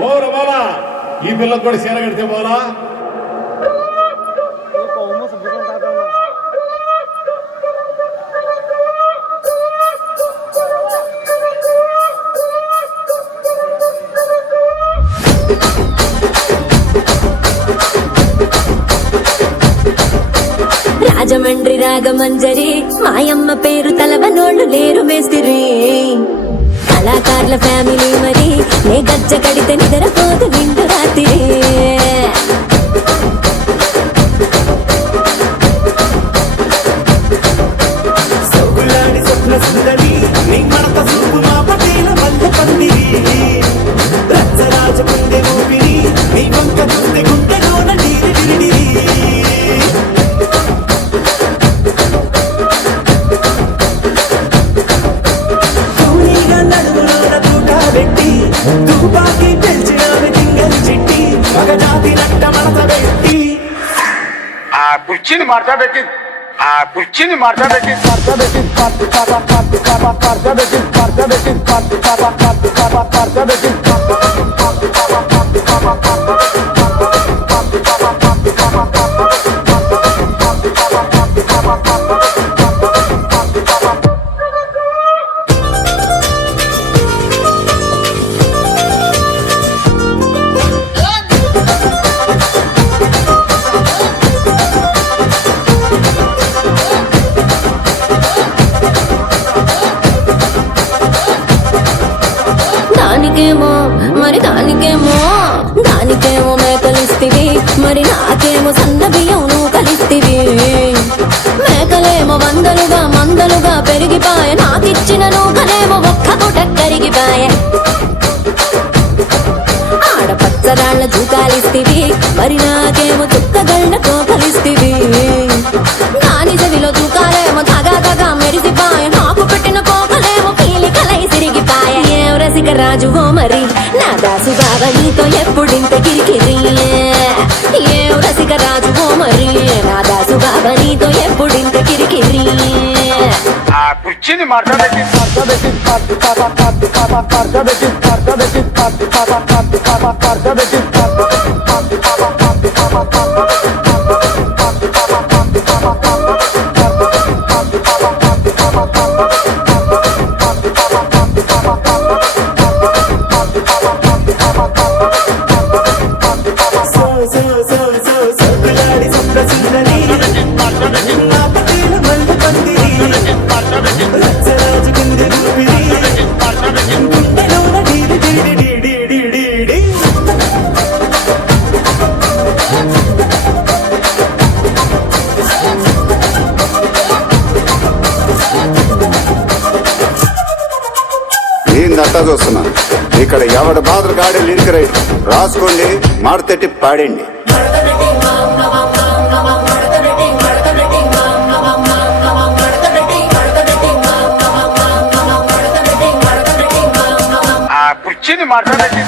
పోరా పోరా ఈ పిల్లకి కూడా చీర కడితే పోరా. రాజమండ్రి రాగమంజరి మాయమ్మ పేరు తలవనోళ్ళు లేరు మేస్తిరి. కళాకారుల ఫ్యామిలీ మరి నే గజ్జ కడితే నిద్రపోదు నిండు రాత్రి. కుర్చీని మార్చబెట్టి కుర్చీని మార్చబెట్టి దానికేమో మేకలిస్తివి మరి నాకేమో సన్న బియ్యం నువ్వు కలిస్తివి. మేకలేమో మందలుగా పెరిగిపాయ నాకిచ్చిన నూకలేమో ఒక్క పూట కరిగిపాయ. ఆడపచ్చరాళ్ల జూకాలిస్తివి మరి నాకేమో చుక్కగళ్ళ కోకలిస్తివి. దాని చెవిలో జూకాలేమో తగా మెరిసిపాయ నాకు పెట్టిన కోకలేమో పీలికలై సిరిగిపాయ. ఏం రసిక రాజువో మరి నా దాసు బాబా నీతో ఎప్పుడింత కిరికిరి. ఏం రసిక రాజువో మరి నా దాసు బాబా నీతో ఎప్పుడింత కిరికిరి. కుర్చీని మార్చబెట్టి నేనంతా చూస్తున్నా. ఇక్కడ ఎవడు బాధలు కాడే లిరిక్ రైట్ రాసుకోండి, మాడతెట్టి పాడండి. కుర్చీని మార్చబెట్టి